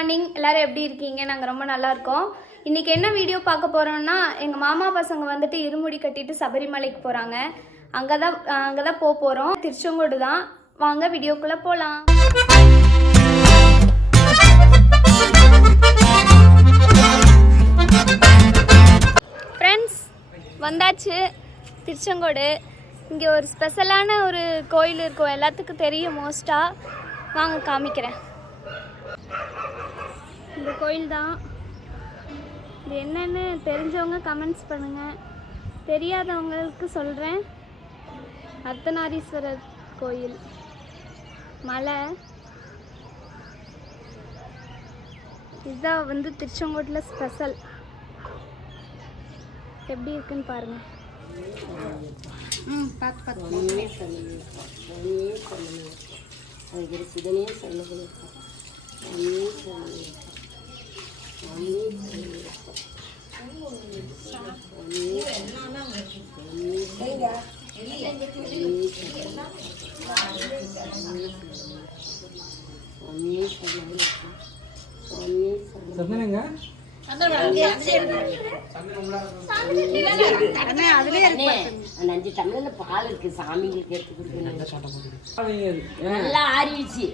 Morning. எல்லாரும் எப்படி இருக்கீங்க? நாங்கள் ரொம்ப நல்லா இருக்கோம். இன்றைக்கி என்ன வீடியோ பார்க்க போகிறோம்னா, எங்கள் மாமா பசங்க வந்துட்டு இருமுடி கட்டிட்டு சபரிமலைக்கு போகிறாங்க. அங்கே தான் போக போகிறோம். திருச்செங்கோடு தான். வாங்க வீடியோக்குள்ளே போகலாம். ஃப்ரெண்ட்ஸ், வந்தாச்சு திருச்செங்கோடு. இங்கே ஒரு ஸ்பெஷலான ஒரு கோயில் இருக்கும், எல்லாத்துக்கும் தெரியும் மோஸ்ட்டாக. வாங்க காமிக்கிறேன். இந்த கோயில் தான். இது என்னன்னு தெரிஞ்சவங்க கமெண்ட்ஸ் பண்ணுங்கள், தெரியாதவங்களுக்கு சொல்கிறேன். அர்த்தநாரீஸ்வரர் கோயில், மலை. இதுதான் வந்து திருச்செங்கோட்டில் ஸ்பெஷல். எப்படி இருக்குன்னு பாருங்கள். அஞ்சு டம்ளர்ல பால் இருக்கு, சாமிகளுக்கு எடுத்து கொடுக்கணும். நல்லா ஆறிடுச்சு.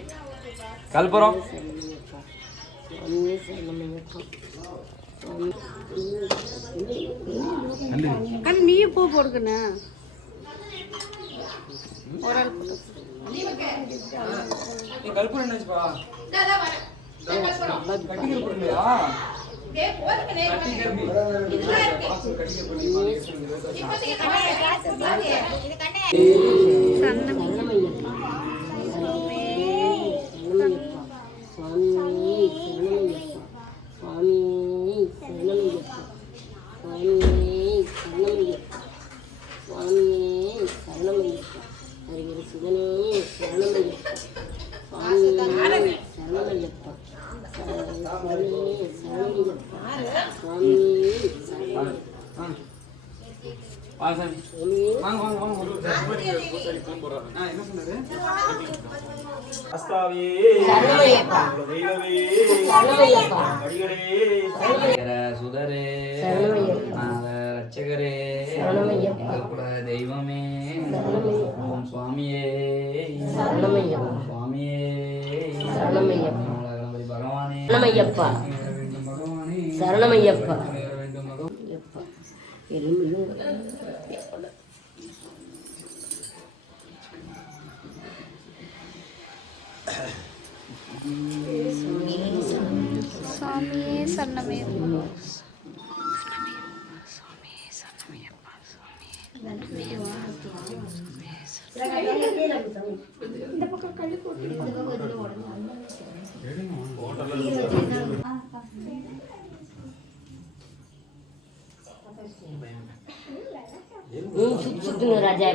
கல்புரம் நீயும் பூ போடுக்கணும். கல்புரம் என்னாச்சுப்பா? சுதரே ரட்சகரே தெய்வமே ஓம் சுவாமியே சுவாமியே பகவானே சரணமையப்பா சரணமையப்பா. சுவாமியே சரணமையப்பா. ராஜா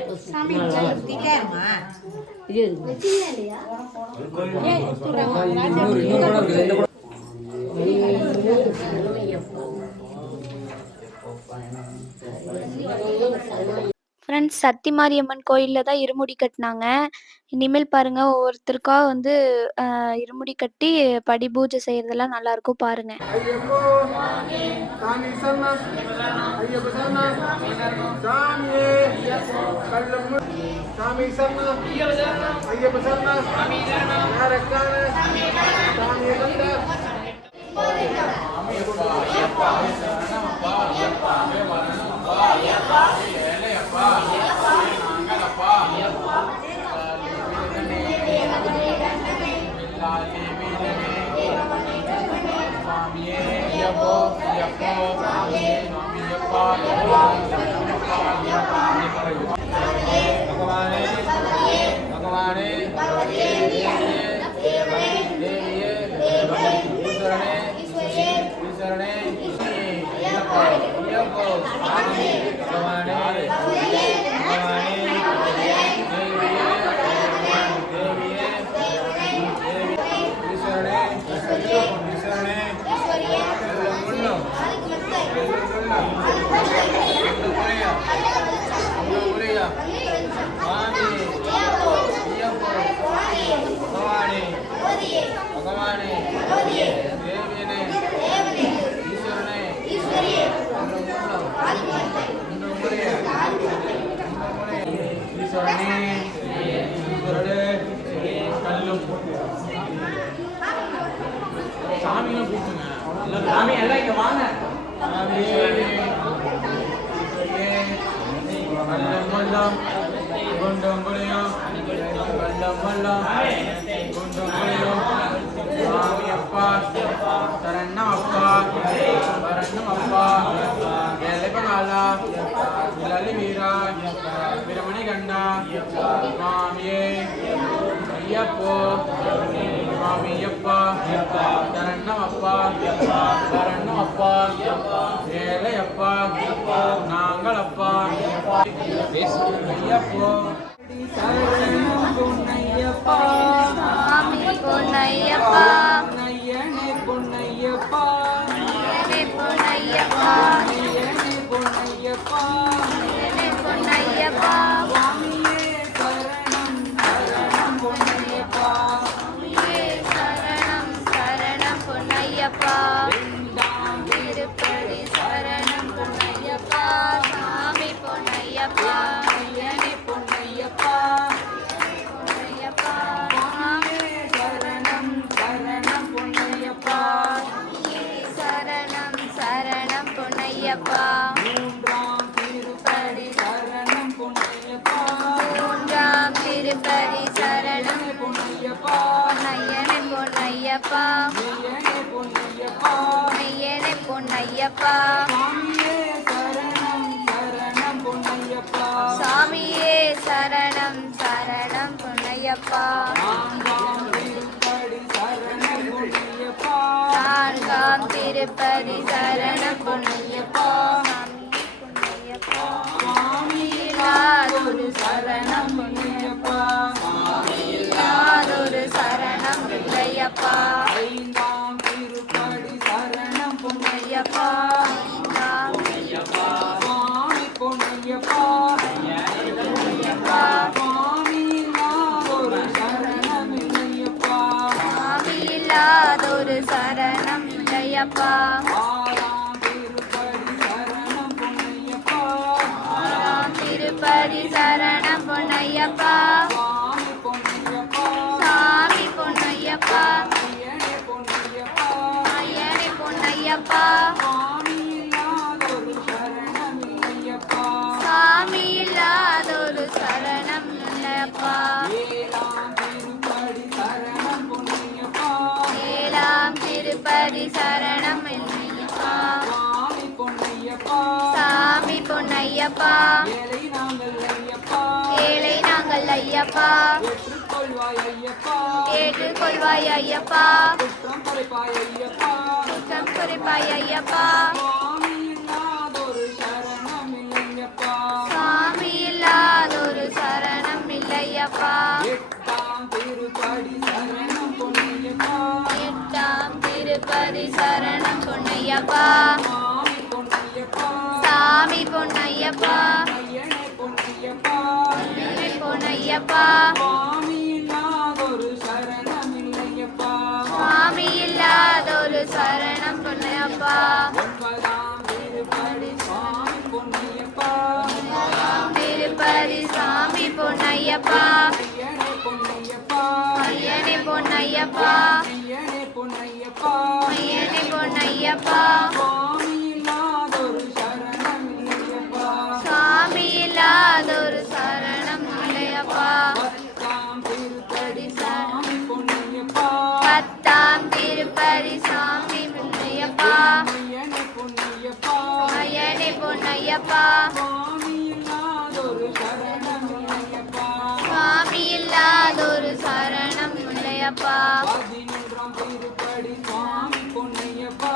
ஃப்ரெண்ட்ஸ், சத்திமாரியம்மன் கோயிலில் தான் இருமுடி கட்டினாங்க. இனிமேல் பாருங்கள், ஒவ்வொருத்தருக்கா வந்து இருமுடி கட்டி படி பூஜை செய்கிறதெல்லாம் நல்லாயிருக்கும் பாருங்கள். சாமி எல்லாம் இங்க வாங்க. வீரமணி கண்ணா சுவாமியே ஐயப்போ சுவாமியப்பா சரணமப்பா சரணமப்பா ஏழையப்பா நாங்களப்பா ஐயப்போ சரணம் பொன்னையப்பா சாமி பொன்னையப்பா ஐயனே பொன்னையப்பா ஐயனே பொன்னையப்பா ஐயனே பொன்னையப்பா ஐயனே பொன்னையப்பா சுவாமியே சரணம் சரணம் பொன்னையப்பா சாமியே சரணம் சரணம் பொன்னையப்பா திருப்பதி சரணம் பொன்னையப்பா சாமி பொன்னையப்பா ஐயனே பொன்னையப்பா பொன்னையப்பா சரணம் சரணம் பொன்னையப்பா சரணம் சரணம் பொன்னையப்பா மூன்றாம் திருப்பதி சரணம் பொன்னையப்பா மூன்றாம் திருப்பதி சரணம் பொன்னையப்பா ஐயனே பொன்னையப்பா ஐயனே பொன்னையப்பா ஐயனே பொன்னையப்பா சாமியே சரணம் சரணம் சாமியே சரணம் பொன்னையப்பா பொன்னையப்பா நான்காம் திருப்பதி சரணம் பொன்னையப்பா பொன்னையப்பா சுவாமியில்லாதொரு சரணம் பொன்னையப்பா இல்லாதொரு சரணம் இல்லையப்பா ஐந்தாம் திருப்பதி சரணம் பொன்னையப்பா பொன்னையப்பா சுவாமி பொன்னையப்பா பொன்னையப்பா சுவாமியில்லாதொரு சரணம் இல்லையப்பா சாமி இல்லாதொரு சரணம் இல்லையப்பா ஆறாம் திருப்பதி சரணம் பொன்னையப்பா ஆறாம் திருப்பதி சரணம் பொன்னையப்பா சுவாமி பொன்னையப்பா சாமி பொன்னையப்பா ஐயனே பொன்னையப்பா ஐயனே பொன்னையப்பா சுவாமியில்லாதொரு சரணம் இல்லையப்பா சாமி இல்லாதொரு சரணம் இல்லையப்பா ஏழாம் திருப்பதி சரணம் பொன்னையப்பா ஏழாம் திருப்பதி சரணம் இல்லையப்பா சுவாமி பொன்னையப்பா சாமி பொன்னையப்பா ஏழை நாங்கள் ஐயப்பா ஏழை நாங்கள் ஐயப்பா ஏற்றுக்கொள்வாய் ஐயப்பா ஏற்றுக்கொள்வாய் ஐயப்பா குற்றம் படைப்பாய் ஐயப்பா குற்றம் குறிப்பாய் ஐயப்பா சுவாமியில்லாதொரு சரணம் இல்லையப்பா சாமி இல்லாதொரு சரணம் இல்லையப்பா எட்டாம் திருப்படி சரணம் பொன்னையப்பா எட்டாம் திருப்பதி சரணம் பொன்னையப்பா சுவாமி பொன்னையப்பா சாமி பொன்னையப்பா ஐயனே பொன்னையப்பா ஐயனே பொன்னையப்பா சுவாமியில்லாதொரு சரணம் இல்லையப்பா சாமி இல்லாதொரு சரணம் பொன்னையப்பா ஒன்பதாம் திருப்படி சுவாமி பொன்னையப்பா திருப்பதி சாமி பொன்னையப்பா ஐயனே பொன்னையப்பா ஐயனே பொன்னையப்பா ஐயனே பொன்னையப்பா ஐயனே பொன்னையப்பா சுவாமியில்லாதொரு சரணம் இல்லையப்பா சாமி இல்லாதொரு சரணம் இல்லையப்பா பத்தாம் திருப்படி சுவாமி பொன்னையப்பா பத்தாம் திருப்பதி சாமி பொன்னையப்பா ஐயனே பொன்னையப்பா ஐயனே பொன்னையப்பா சுவாமியில்லாதொரு சரணம் இல்லையப்பா சாமி இல்லாதொரு சரணம் இல்லையப்பா பதினொன்றாம் திருப்படி சுவாமி பொன்னையப்பா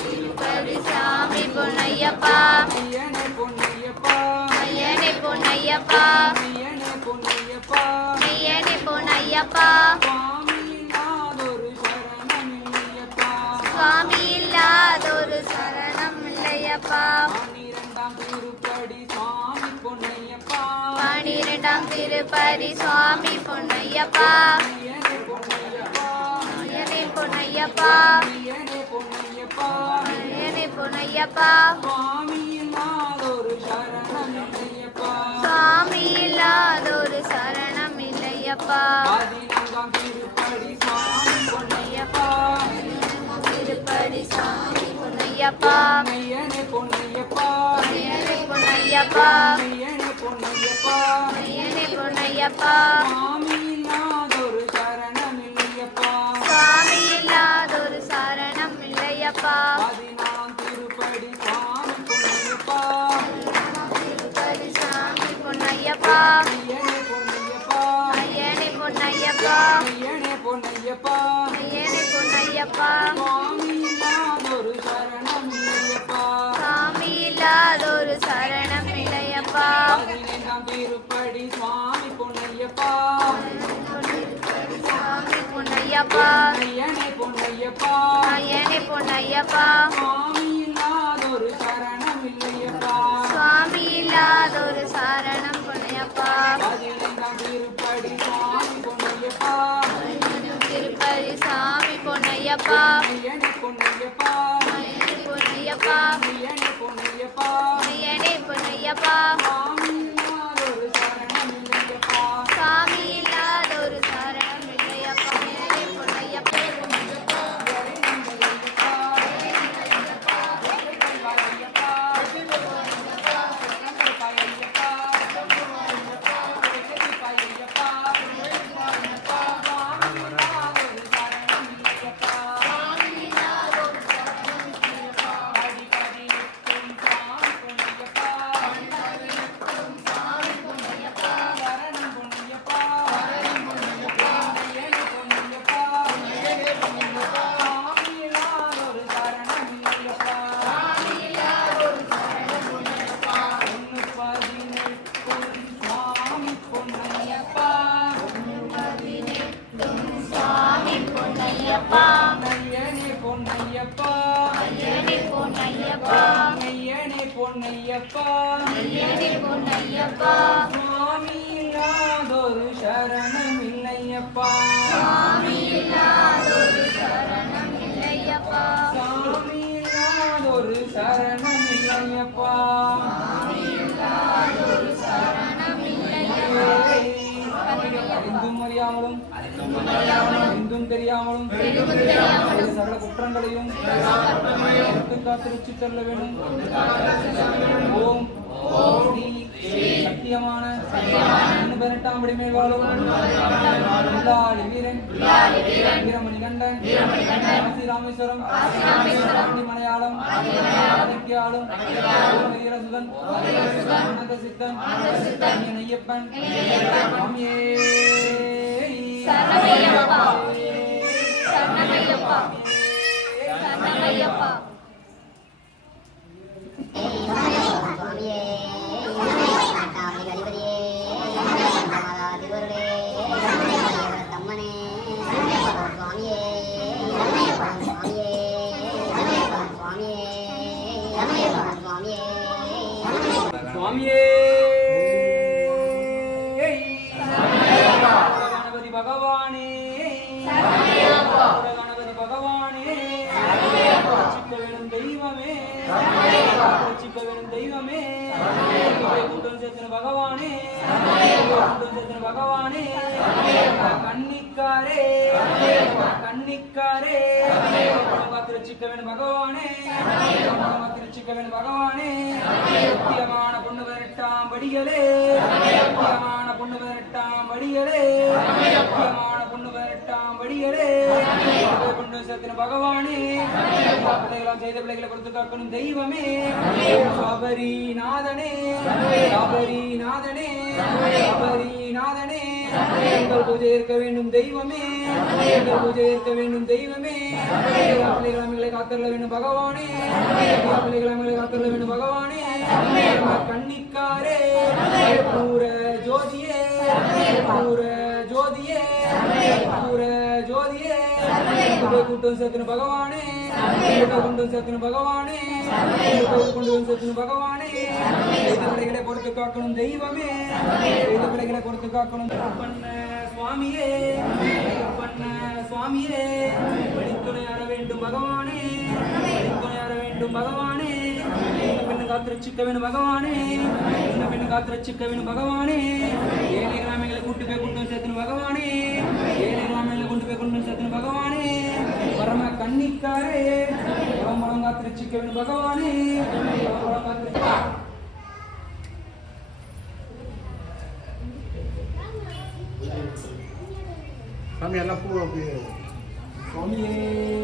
திருப்பதி சாமி பொன்னையப்பா ஐயனே பொன்னையப்பா ஐயனே பொன்னையப்பா ஐயனே பொன்னையப்பா ஐயனே பொன்னையப்பா சுவாமி இல்லாதொரு சரணம் இல்லையப்பா சுவாமி இல்லாதொரு சரணம் இல்லையப்பா பன்னிரண்டாம் திருப்படி சுவாமி பொன்னையப்பா பன்னிரண்டாம் திருப்பதி சுவாமி பொன்னையப்பா ஐயனே பொன்னையப்பா ஐயனே பொன்னையப்பா ஐயனே பொன்னையப்பா ஐயனே பொன்னையப்பா சுவாமி இல்லாதொரு சரணம் இல்லையப்பா சுவாமி இல்லாதொரு சரணம் இல்லையப்பா பதினான்காம் திருப்படி சுவாமி பொன்னையப்பா திருப்பதி திருப்பதி சாமி பொன்னையப்பா ஐயனே பொன்னையப்பா ஐயனே பொன்னையப்பா ஐயனே பொன்னையப்பா ஐயனே பொன்னையப்பா சுவாமி இல்லாதொரு சரணம் இல்லையப்பா சுவாமி இல்லாதொரு சரணம் இல்லையப்பா 14 திருப்படி சாமி பொன்னையப்பா திருப்பதி சாமி பொன்னையப்பா ஐயனே பொன்னையப்பா ஐயனே பொன்னையப்பா ஐயனே பொன்னையப்பா ஐயனே பொன்னையப்பா சுவாமி இல்லாதொரு சரணம் இல்லையப்பா சாமி இல்லாதொரு சரணம் இல்லையப்பா 15ஆம் திருப்படி சுவாமி பொன்னையப்பா சாமி பொன்னையப்பா ஐயனே பொன்னையப்பா ஐயனே பொன்னையப்பா சுவாமி இல்லாதொரு சரணம் இல்லையப்பா சுவாமி இல்லாதொரு சரணம் பொன்னையப்பா 15ஆம் திருப்படி சுவாமி பொன்னையப்பா திருப்பதி சாமி பொன்னையப்பா ஐயனே பொன்னையப்பா ஐயனே பொன்னையப்பா ஐயனே பொன்னையப்பா ஐயனே பொன்னையப்பா சுவாமி இல்லாதொரு சரணம் சாமி இல்லாதொரு சரணம் இல்லையப்பா இல்லையப்பா ஐயனே பொன்னையப்பா சாமி பொன்னையப்பா ஐயனே பொன்னையப்பா ஐயனே பொன்னையப்பா ஐயனே பொன்னையப்பா ஐயனே பொன்னையப்பா சுவாமி இல்லாதொரு சரணம் இல்லையப்பா சாமி இல்லாதொரு சரணம் இல்லையப்பா சாமி இல்லாதொரு சரணம் இல்லையப்பா சரணம் இல்லையப்பா இந்தும் அறியாமலும் இந்தும் தெரியாமலும் சகல குற்றங்களையும் காத்திருச்சு செல்ல வேணும். ஓம் ஸ்ரீ சத்தியமான 18ஆம் படி மேல் வாழும் வில்லாளி வீரன் வீரமணி கண்டன் காசி ராமேஸ்வரம் மலையாளம் ஆளும் வீரசுதன் சித்தன் ஐயப்பன் சுவாமியே சரணமையப்பா சரணமையப்பா சரணமையப்பா சுவாமியே நாட்டாமை அதிபதியே மாதா திருவருளே தம்மனே சுவாமியே சுவாமியே சுவாமியே சுவாமியே சுவாமியே கணபதி பகவானே கணபதி பகவானே ரட்சிக்க வேணும் தெய்வமே ரட்சிக்க வேணும் தெய்வமே கூட்டம் சேர்த்தன பகவானே கூட்டம் சேர்த்தன பகவானே கன்னிக்காரே கன்னிக்காரே காத்து ரட்சிக்க வேணும் பகவானே காத்து ரட்சிக்க வேணும் பகவானே முக்கியமான பொண்ணு 18ஆம் படிகளே முக்கியமான பொண்ணு 18ஆம் படிகளே முக்கியமான பொண்ணு 18ஆம் படிகளே கொண்டு சேர்த்தின பகவானே பிள்ளைகளாம் செய்த பிள்ளைகளை கொடுத்து காக்கணும் தெய்வமே சபரிநாதனே சபரிநாதனே சபரிநாதனே எங்கள் பூஜை இருக்க வேண்டும் தெய்வமே எங்கள் பூஜை இருக்க வேண்டும் தெய்வமே பிள்ளைகளை காத்தள்ள வேண்டும் பகவானே பிள்ளைகளை காத்தள்ள வேண்டும் பகவானே கன்னிக்காரே பூர ஜோதியே பூர ஜோதியே பூர ஜோதியே கூட்டம் சேர்த்துன பகவானே கூட்டம் சேர்த்துன பகவானே கொண்டு சேர்த்துன பகவானே பிள்ளைகளை பொறுத்து காக்கணும் தெய்வமே பிள்ளைகளை பொறுத்து காக்கணும் பண்ண சுவாமியே பண்ண சுவாமியே வழித்துணை அற வேண்டும் பகவானே வழித்துணை அற வேண்டும் பகவானே பெண்ணு காத்திரச்சிக்க வேணும் பகவானே பெண்ணு காத்திரச்சிக்க வேணும் பகவானே ஏழை கிராமங்களை கூட்டு போய் கொண்டு சேர்த்துன பகவானே ஏழை கிராமங்களை கொண்டு போய் கொண்டு சேர்த்துன பகவானே பரம கன்னிக்காரே பரமரங்கா திருச்சிக்கவன் பகவானே பரமரங்கா சாமி எல்லாம் பூ அப்படியே சுவாமியே